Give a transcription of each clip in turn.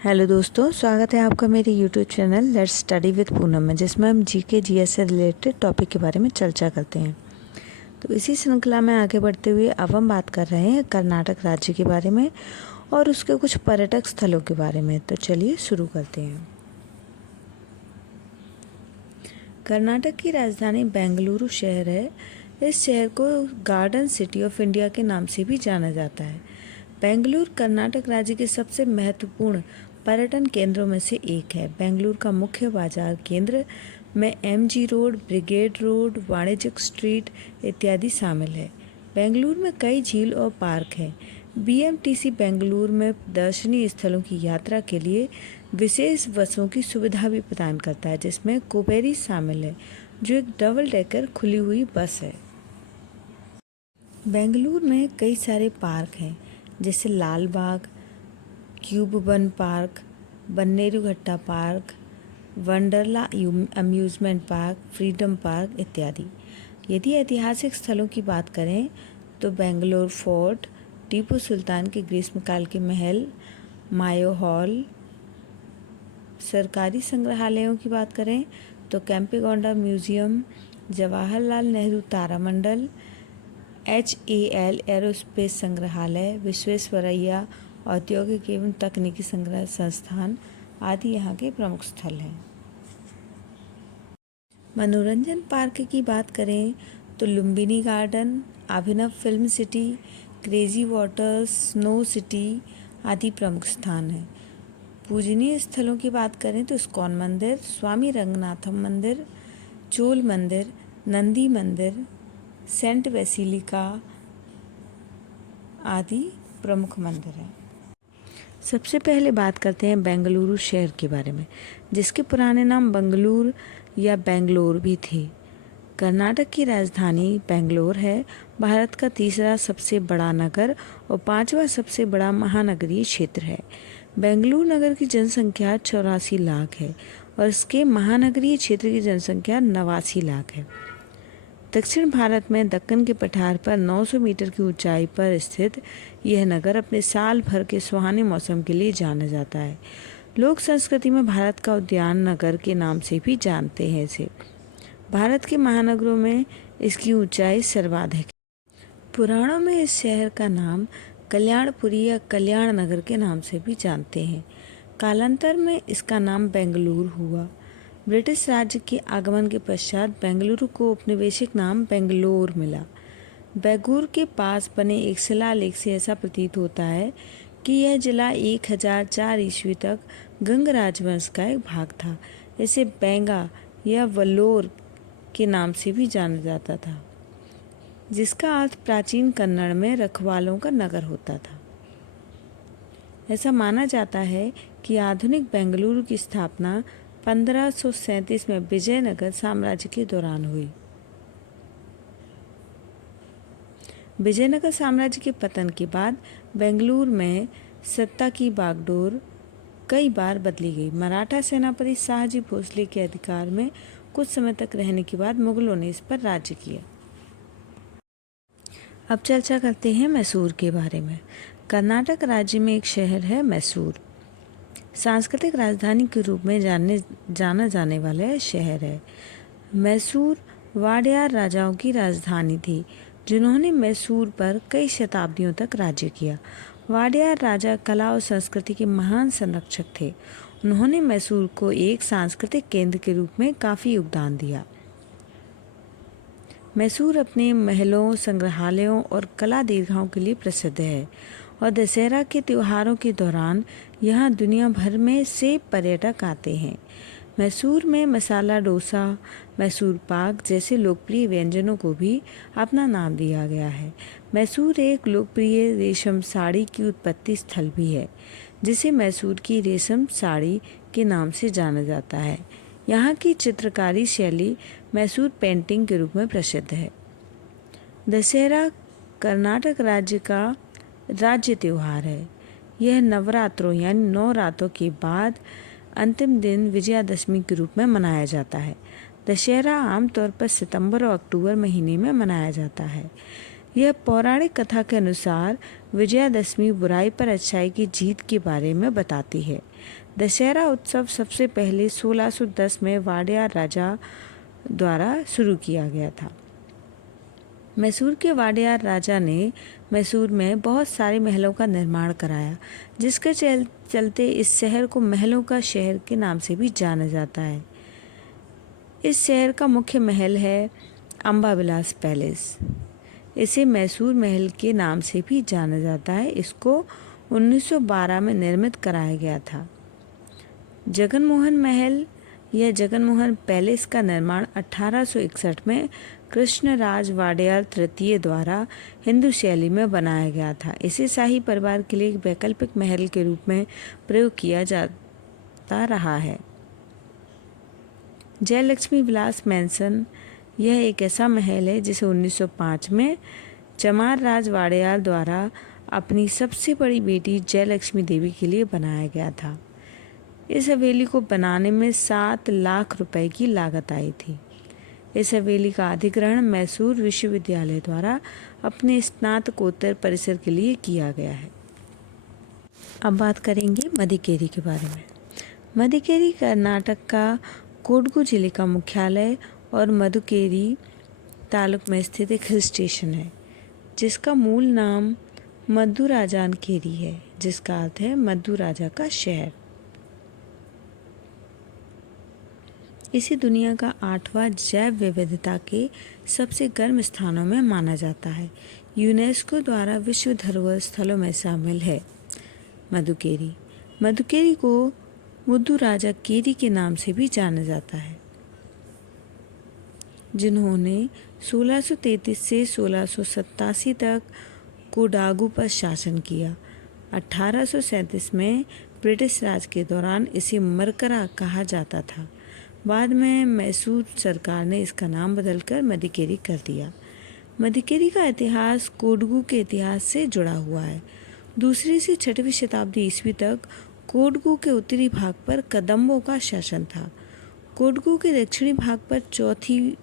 Hello दोस्तों, स्वागत है आपका मेरे YouTube channel let's study with Poonam में, जिसमें हम जीके जीएस से रिलेटेड टॉपिक के बारे में चर्चा करते हैं। तो इसी श्रृंखला में आगे बढ़ते हुए अब हम बात कर रहे हैं कर्नाटक राज्य के बारे में और उसके कुछ पर्यटक स्थलों के बारे में। तो चलिए शुरू करते हैं। कर्नाटक की राजधानी बेंगलुरु शहर है। इस शहर को गार्डन सिटी ऑफ इंडिया के नाम से भी जाना जाता है। बेंगलुरु कर्नाटक राज्य के सबसे महत्वपूर्ण पर्यटन केंद्रों में से एक है। बेंगलुरु का मुख्य बाजार केंद्र में एमजी रोड, ब्रिगेड रोड, वाणिज्यिक स्ट्रीट इत्यादि शामिल है। बेंगलुरु में कई झील और पार्क हैं। बीएमटीसी बेंगलुरु में दर्शनीय स्थलों की यात्रा के लिए विशेष बसों की सुविधा भी प्रदान करता है, जिसमें कुबेरी शामिल है, जो एक डबल डेकर खुली हुई बस है। बेंगलुरु में कई सारे पार्क हैं, जैसे Lal Bagh, Cubbon Park, Bannerghatta Park, Wonderla Amusement Park, Freedom Park इत्यादि। यदि ऐतिहासिक स्थलों की बात करें तो बेंगलोर फोर्ट, टीपू सुल्तान के ग्रीष्मकाल के महल, मायो हॉल। सरकारी संग्रहालयों की बात करें तो केम्पेगौड़ा म्यूज़ियम, जवाहरलाल नेहरू तारामंडल, HAL एरोस्पेस संग्रहालय, विश्वेश्वरैया औद्योगिक एवं तकनीकी संग्रह संस्थान आदि यहाँ के प्रमुख स्थल हैं। मनोरंजन पार्क की बात करें तो लुम्बिनी गार्डन, अभिनव Film City, Crazy Waters, Snow City आदि प्रमुख स्थान हैं। पूजनीय स्थलों की बात करें तो इस्कॉन मंदिर, स्वामी रंगनाथम मंदिर, चोल मंदिर, नंदी मंदिर, सेंट बेसिलिका आदि प्रमुख मंदिर हैं। सबसे पहले बात करते हैं बेंगलुरु शहर के बारे में, जिसके पुराने नाम बंगलुरु या बेंगलोर भी थे। कर्नाटक की राजधानी बेंगलोर है। भारत का तीसरा सबसे बड़ा नगर और पांचवा सबसे बड़ा महानगरीय क्षेत्र है। बेंगलुरु नगर की जनसंख्या 84 लाख है और इसके महानगरीय क्षेत्र की जनसंख्या 89 लाख है। दक्षिण भारत में दक्कन के पठार पर 900 मीटर की ऊंचाई पर स्थित यह नगर अपने साल भर के सुहाने मौसम के लिए जाना जाता है। लोक संस्कृति में भारत का उद्यान नगर के नाम से भी जानते हैं इसे। भारत के महानगरों में इसकी ऊंचाई सर्वाधिक है। पुराणों में इस शहर का नाम कल्याणपुरी या कल्याण नगर के नाम से भी जानते हैं। कालांतर में इसका नाम बेंगलुरु हुआ। ब्रिटिश राज्य के आगमन के पश्चात बेंगलुरु को औपनिवेशिक नाम बेंगलोर मिला। बैगूर के पास बने एक शिलालेख से ऐसा प्रतीत होता है कि यह जिला 1004 ईस्वी तक गंग राजवंश का एक भाग था। इसे बेंगा या वल्लोर के नाम से भी जाना जाता था, जिसका अर्थ प्राचीन कन्नड़ में रखवालों का नगर होता था। ऐसा माना जाता है कि आधुनिक बेंगलुरु की स्थापना 1537 में विजयनगर साम्राज्य के दौरान हुई। विजयनगर साम्राज्य के पतन के बाद बेंगलुरु में सत्ता की बागडोर कई बार बदली गई। मराठा सेनापति शाहजी भोसले के अधिकार में कुछ समय तक रहने के बाद मुगलों ने इस पर राज्य किया। अब चर्चा करते हैं मैसूर के बारे में। कर्नाटक राज्य में एक शहर है मैसूर। सांस्कृतिक राजधानी के रूप में जाना जाने वाला यह शहर है। मैसूर वाडियार राजाओं की राजधानी थी, जिन्होंने मैसूर पर कई शताब्दियों तक राज्य किया। वाडियार राजा कला और संस्कृति के महान संरक्षक थे। उन्होंने मैसूर को एक सांस्कृतिक केंद्र के रूप में काफ़ी योगदान दिया। मैसूर अपने महलों, संग्रहालयों और कला दीर्घाओं के लिए प्रसिद्ध है और दशहरा के त्योहारों के दौरान यहाँ दुनिया भर में से पर्यटक आते हैं। मैसूर में मसाला डोसा, मैसूर पाक जैसे लोकप्रिय व्यंजनों को भी अपना नाम दिया गया है। मैसूर एक लोकप्रिय रेशम साड़ी की उत्पत्ति स्थल भी है, जिसे मैसूर की रेशम साड़ी के नाम से जाना जाता है। यहाँ की चित्रकारी शैली मैसूर पेंटिंग के रूप में प्रसिद्ध है। दशहरा कर्नाटक राज्य का राज्य त्यौहार है। यह नवरात्रों यानी 9 रातों के बाद अंतिम दिन विजयादशमी के रूप में मनाया जाता है। दशहरा आमतौर पर सितंबर और अक्टूबर महीने में मनाया जाता है। यह पौराणिक कथा के अनुसार विजयादशमी बुराई पर अच्छाई की जीत के बारे में बताती है। दशहरा उत्सव सबसे पहले 1610 में वाडियार राजा द्वारा शुरू किया गया था। मैसूर के वाडियार राजा ने मैसूर में बहुत सारे महलों का निर्माण कराया, जिसके चलते इस शहर को महलों का शहर के नाम से भी जाना जाता है। इस शहर का मुख्य महल है अम्बाविलास पैलेस। इसे मैसूर महल के नाम से भी जाना जाता है। इसको 1912 में निर्मित कराया गया था। जगनमोहन महल या जगनमोहन पैलेस का निर्माण 1861 में कृष्णराज वाडियार तृतीय द्वारा हिंदू शैली में बनाया गया था। इसे शाही परिवार के लिए एक वैकल्पिक महल के रूप में प्रयोग किया जाता रहा है। जयलक्ष्मी विलास मैंसन यह एक ऐसा महल है जिसे 1905 में चमार राज वाडियार द्वारा अपनी सबसे बड़ी बेटी जयलक्ष्मी देवी के लिए बनाया गया था। इस हवेली को बनाने में 7 लाख रुपए की लागत आई थी। इस हवेली का अधिग्रहण मैसूर विश्वविद्यालय द्वारा अपने स्नातकोत्तर परिसर के लिए किया गया है। अब बात करेंगे मदिकेरी के बारे में। मदिकेरी कर्नाटक का कोडगु जिले का मुख्यालय और मधुकेरी तालुक में स्थित एक हिल स्टेशन है, जिसका मूल नाम मद्दुराजानकेरी है, जिसका अर्थ है मद्दू राजा का शहर। इसे दुनिया का 8वां जैव विविधता के सबसे गर्म स्थानों में माना जाता है। यूनेस्को द्वारा विश्व धरोहर स्थलों में शामिल है। मधुकेरी को मुद्दू राजा केरी के नाम से भी जाना जाता है, जिन्होंने 1633 से 1687 तक कोडागु पर शासन किया। 1837 में ब्रिटिश राज के दौरान इसे मरकरा कहा जाता था। बाद में मैसूर सरकार ने इसका नाम बदलकर मदिकेरी कर दिया। मदिकेरी का इतिहास कोडगु के इतिहास से जुड़ा हुआ है। 2वीं से 6वीं शताब्दी ईस्वी तक कोडगु के उत्तरी भाग पर कदम्बों का शासन था। कोडगु के दक्षिणी भाग पर 4वीं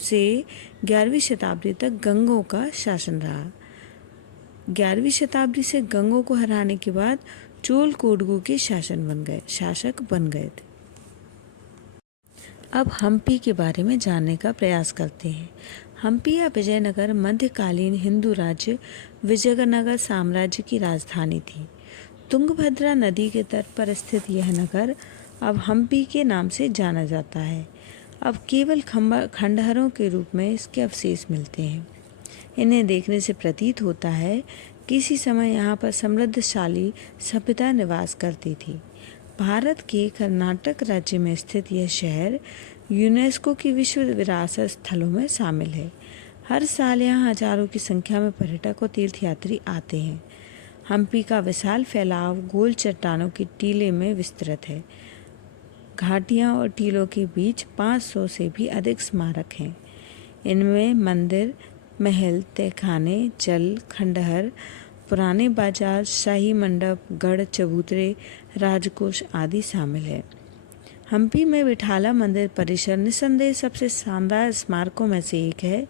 से 11वीं शताब्दी तक गंगों का शासन रहा। 11वीं शताब्दी से गंगों को हराने के बाद चोल कोडगु के शासक बन गए थे। अब हम्पी के बारे में जानने का प्रयास करते हैं। हम्पी या विजयनगर मध्यकालीन हिंदू राज्य विजयनगर साम्राज्य की राजधानी थी। तुंगभद्रा नदी के तट पर स्थित यह नगर अब हम्पी के नाम से जाना जाता है। अब केवल खंडहरों के रूप में इसके अवशेष मिलते हैं। इन्हें देखने से प्रतीत होता है किसी समय यहाँ पर समृद्धशाली सभ्यता निवास करती थी। भारत के कर्नाटक राज्य में स्थित यह शहर यूनेस्को की विश्व विरासत स्थलों में शामिल है। हर साल यहाँ हजारों की संख्या में पर्यटक और तीर्थयात्री आते हैं। हम्पी का विशाल फैलाव गोल चट्टानों की टीले में विस्तृत है। घाटियाँ और टीलों के बीच 500 से भी अधिक स्मारक हैं। इनमें मंदिर, महल, तहखाने, जल खंडहर, पुराने बाजार, शाही मंडप, गढ़, चबूतरे, राजकोष आदि शामिल है। हम्पी में विठाला मंदिर परिसर निस्संदेह सबसे शानदार स्मारकों में से एक है।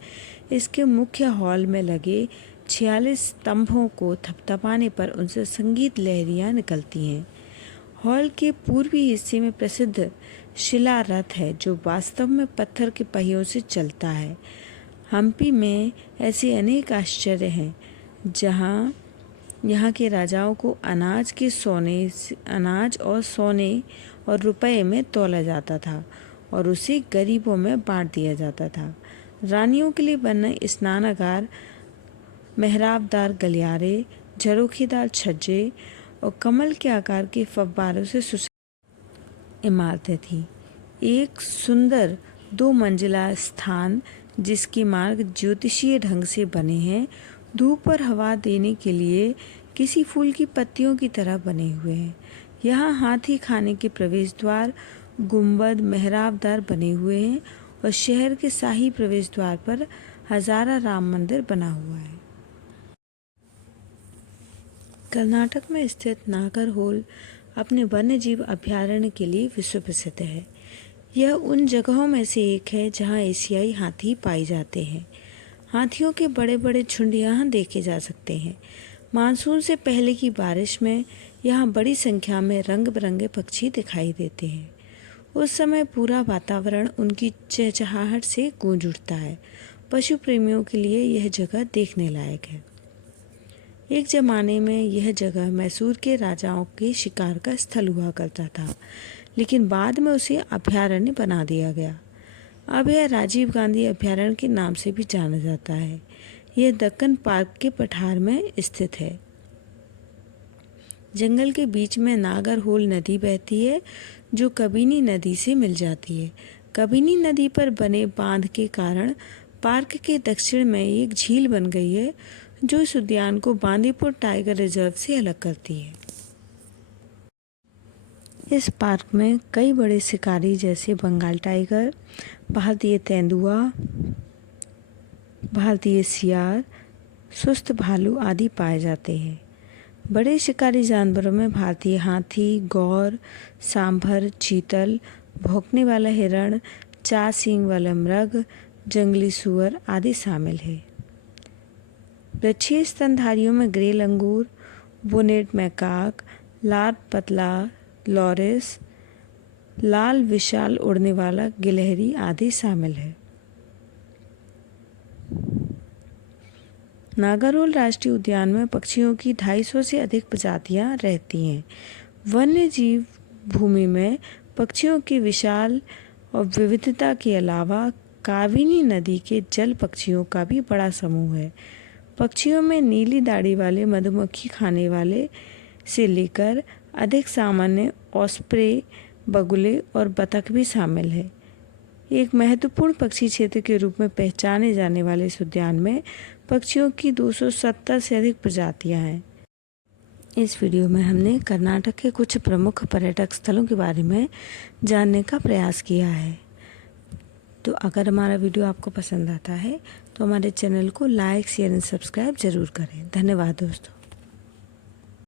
इसके मुख्य हॉल में लगे 46 स्तंभों को थपथपाने पर उनसे संगीत लहरियाँ निकलती हैं। हॉल के पूर्वी हिस्से में प्रसिद्ध शिला रथ है, जो वास्तव में पत्थर के पहियों से चलता है। हम्पी में ऐसे अनेक आश्चर्य हैं जहाँ यहाँ के राजाओं को अनाज और सोने और रुपए में तौला जाता था और उसे गरीबों में बांट दिया जाता था। रानियों के लिए बने स्नानागार, मेहराबदार गलियारे, झरोखेदार छज्जे और कमल के आकार के फव्वारों से सुसज्जित इमारतें थीं। एक सुंदर 2 मंजिला स्थान जिसके मार्ग ज्योतिषीय ढंग से बने हैं, धूप और हवा देने के लिए किसी फूल की पत्तियों की तरह बने हुए हैं। यहाँ हाथी खाने के प्रवेश द्वार, गुंबद, मेहराबदार बने हुए हैं और शहर के शाही प्रवेश द्वार पर हजारा राम मंदिर बना हुआ है। कर्नाटक में स्थित नागरहोल अपने वन्यजीव अभयारण्य के लिए विश्व प्रसिद्ध है। यह उन जगहों में से एक है जहाँ एशियाई हाथी पाए जाते हैं। हाथियों के बड़े बड़े झुंड यहाँ देखे जा सकते हैं। मानसून से पहले की बारिश में यहाँ बड़ी संख्या में रंग बिरंगे पक्षी दिखाई देते हैं। उस समय पूरा वातावरण उनकी चहचहाहट से गूंज उठता है। पशु प्रेमियों के लिए यह जगह देखने लायक है। एक ज़माने में यह जगह मैसूर के राजाओं के शिकार का स्थल हुआ करता था, लेकिन बाद में उसे अभयारण्य बना दिया गया। अब यह राजीव गांधी अभयारण्य के नाम से भी जाना जाता है। यह दक्कन पार्क के पठार में स्थित है। जंगल के बीच में नागरहोल नदी बहती है, जो कबिनी नदी से मिल जाती है। कबिनी नदी पर बने बांध के कारण पार्क के दक्षिण में एक झील बन गई है, जो इस उद्यान को बांदीपुर टाइगर रिजर्व से अलग करती है। इस पार्क में कई बड़े शिकारी जैसे बंगाल टाइगर, भारतीय तेंदुआ, भारतीय सियार, सुस्त भालू आदि पाए जाते हैं। बड़े शिकारी जानवरों में भारतीय हाथी, गौर, सांभर, चीतल, भौंकने वाला हिरण, 4 सींग वाला मृग, जंगली सूअर आदि शामिल है। वृक्षीय स्तनधारियों में ग्रे लंगूर, बोनेट मैकाक, लाल पतला लॉरिस, लाल विशाल उड़ने वाला गिलहरी आदि शामिल है। नागरहोल राष्ट्रीय उद्यान में पक्षियों की 250 से अधिक प्रजातियां रहती हैं। वन्य जीव भूमि में पक्षियों की विशाल और विविधता के अलावा काबिनी नदी के जल पक्षियों का भी बड़ा समूह है। पक्षियों में नीली दाढ़ी वाले मधुमक्खी खाने वाले से लेकर अधिक सामान्य ऑस्प्रे, बगुले और बतख भी शामिल है। एक महत्वपूर्ण पक्षी क्षेत्र के रूप में पहचाने जाने वाले इस उद्यान में पक्षियों की 270 से अधिक प्रजातियां हैं। इस वीडियो में हमने कर्नाटक के कुछ प्रमुख पर्यटक स्थलों के बारे में जानने का प्रयास किया है। तो अगर हमारा वीडियो आपको पसंद आता है तो हमारे चैनल को लाइक, शेयर एंड सब्सक्राइब ज़रूर करें। धन्यवाद दोस्तों।